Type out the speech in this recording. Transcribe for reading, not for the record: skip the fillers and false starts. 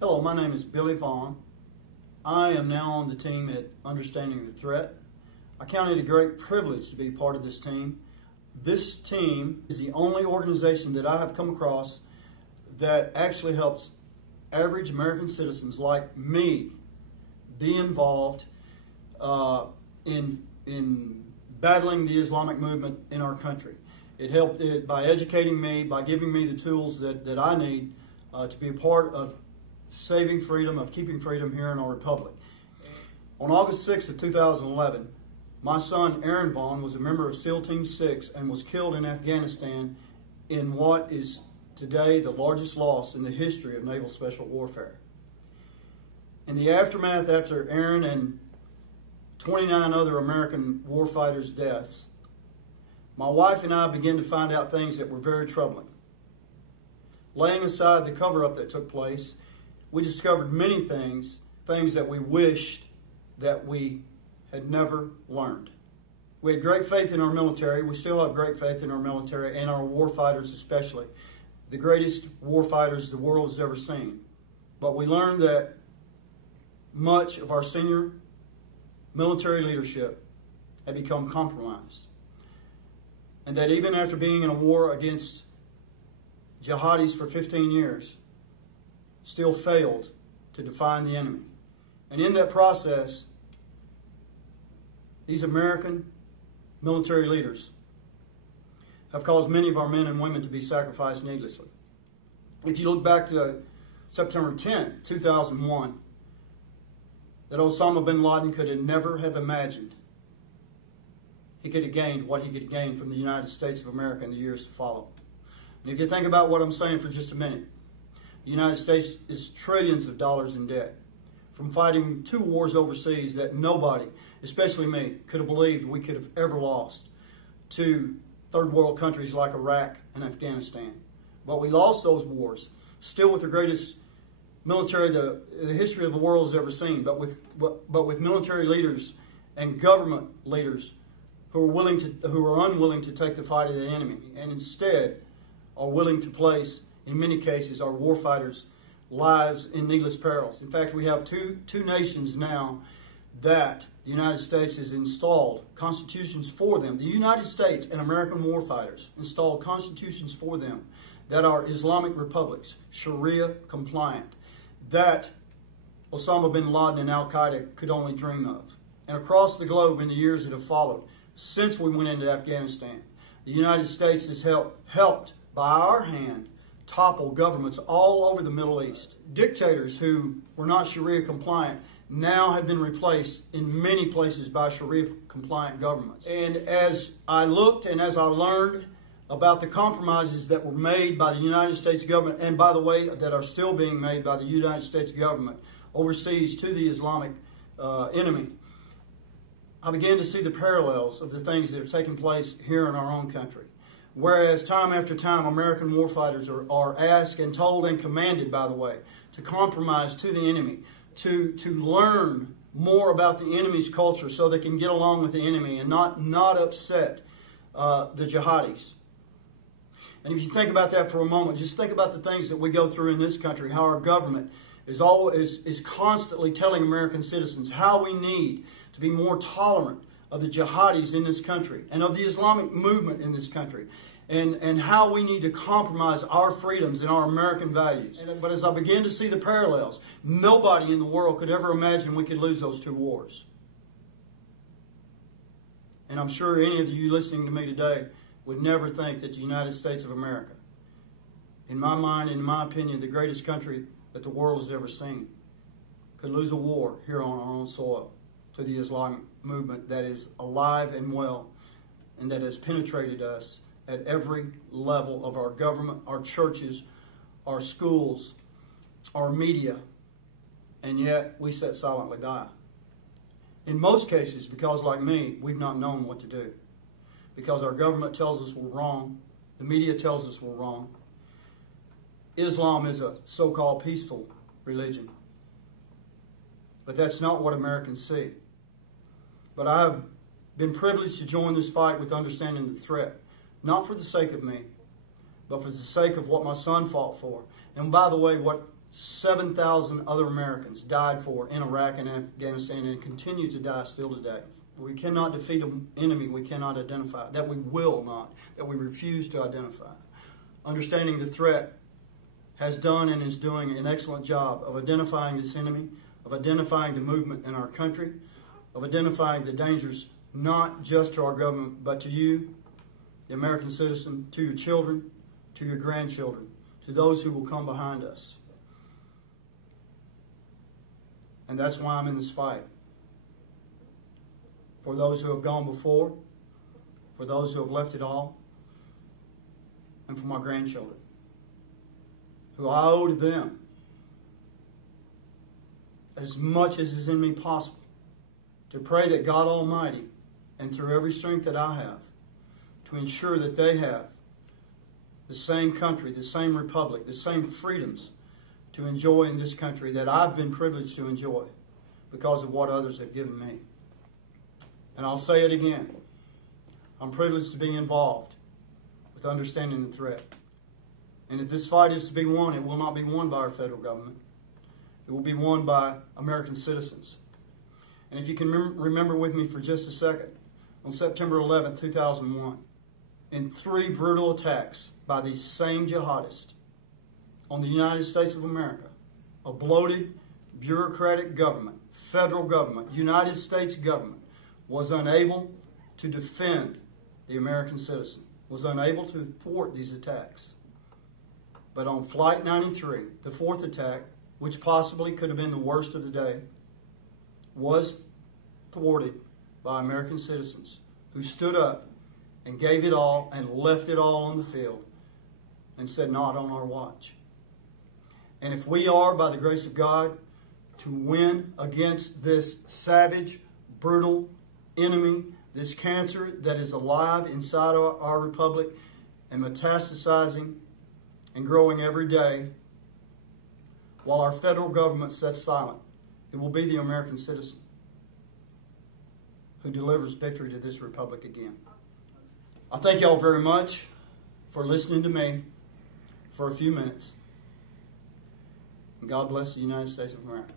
Hello, my name is Billy Vaughn. I am now on the team at Understanding the Threat. I count it a great privilege to be part of this team. This team is the only organization that I have come across that actually helps average American citizens like me be involved in battling the Islamic movement in our country. It helped by educating me, by giving me the tools that I need to be a part of saving freedom, of keeping freedom here in our republic. On August 6th of 2011, my son Aaron Vaughn was a member of SEAL Team 6 and was killed in Afghanistan in what is today the largest loss in the history of naval special warfare. In the aftermath, after Aaron and 29 other American warfighters' deaths, my wife and I began to find out things that were very troubling. Laying aside the cover-up that took place, we discovered many things that we wished that we had never learned. We had great faith in our military. We still have great faith in our military and our warfighters especially. The greatest warfighters the world has ever seen. But we learned that much of our senior military leadership had become compromised. And that even after being in a war against jihadis for 15 years, still failed to define the enemy. And in that process, these American military leaders have caused many of our men and women to be sacrificed needlessly. If you look back to September 10th, 2001, that Osama bin Laden could have never have imagined he could have gained what he could gain from the United States of America in the years to follow. And if you think about what I'm saying for just a minute, the United States is trillions of dollars in debt from fighting 2 wars overseas that nobody, especially me, could have believed we could have ever lost to third world countries like Iraq and Afghanistan. But we lost those wars, still with the greatest military the history of the world has ever seen, but with military leaders and government leaders who are unwilling to take the fight of the enemy, and instead are willing to place, in many cases, our warfighters' lives in needless perils. In fact, we have two nations now that the United States has installed constitutions for them. The United States and American warfighters installed constitutions for them that are Islamic republics, Sharia compliant, that Osama bin Laden and Al-Qaeda could only dream of. And across the globe in the years that have followed, since we went into Afghanistan, the United States has helped by our hand topple governments all over the Middle East. Dictators who were not Sharia compliant now have been replaced in many places by Sharia compliant governments. And as I looked and as I learned about the compromises that were made by the United States government, and by the way, that are still being made by the United States government overseas to the Islamic enemy, I began to see the parallels of the things that are taking place here in our own country. Whereas time after time, American warfighters are asked and told and commanded, by the way, to compromise to the enemy, to learn more about the enemy's culture so they can get along with the enemy and not upset the jihadis. And if you think about that for a moment, just think about the things that we go through in this country, how our government is constantly telling American citizens how we need to be more tolerant of the jihadis in this country and of the Islamic movement in this country, and how we need to compromise our freedoms and our American values. But as I began to see the parallels, nobody in the world could ever imagine we could lose those 2 wars. And I'm sure any of you listening to me today would never think that the United States of America, in my mind, in my opinion, the greatest country that the world has ever seen, could lose a war here on our own soil to the Islamic movement that is alive and well and that has penetrated us at every level of our government, our churches, our schools, our media, and yet we sit silently by. In most cases, because like me, we've not known what to do. Because our government tells us we're wrong, the media tells us we're wrong. Islam is a so-called peaceful religion. But that's not what Americans see. But I have been privileged to join this fight with Understanding the Threat, not for the sake of me, but for the sake of what my son fought for. And by the way, what 7,000 other Americans died for in Iraq and Afghanistan and continue to die still today. We cannot defeat an enemy we cannot identify, that we will not, that we refuse to identify. Understanding the threat has done and is doing an excellent job of identifying this enemy, of identifying the movement in our country, of identifying the dangers not just to our government, but to you, the American citizen, to your children, to your grandchildren, to those who will come behind us. And that's why I'm in this fight. For those who have gone before, for those who have left it all, and for my grandchildren, who I owe to them as much as is in me possible, to pray that God Almighty, and through every strength that I have, to ensure that they have the same country, the same republic, the same freedoms to enjoy in this country that I've been privileged to enjoy because of what others have given me. And I'll say it again. I'm privileged to be involved with understanding the threat. And if this fight is to be won, it will not be won by our federal government. It will be won by American citizens. And if you can remember with me for just a second, on September 11, 2001, in 3 brutal attacks by these same jihadists on the United States of America, a bloated, bureaucratic government, federal government, United States government, was unable to defend the American citizen, was unable to thwart these attacks. But on Flight 93, the 4th attack, which possibly could have been the worst of the day, was thwarted by American citizens who stood up and gave it all and left it all on the field and said, not on our watch. And if we are, by the grace of God, to win against this savage, brutal enemy, this cancer that is alive inside our republic and metastasizing and growing every day, while our federal government sits silent, it will be the American citizen who delivers victory to this republic again. I thank y'all very much for listening to me for a few minutes. And God bless the United States of America.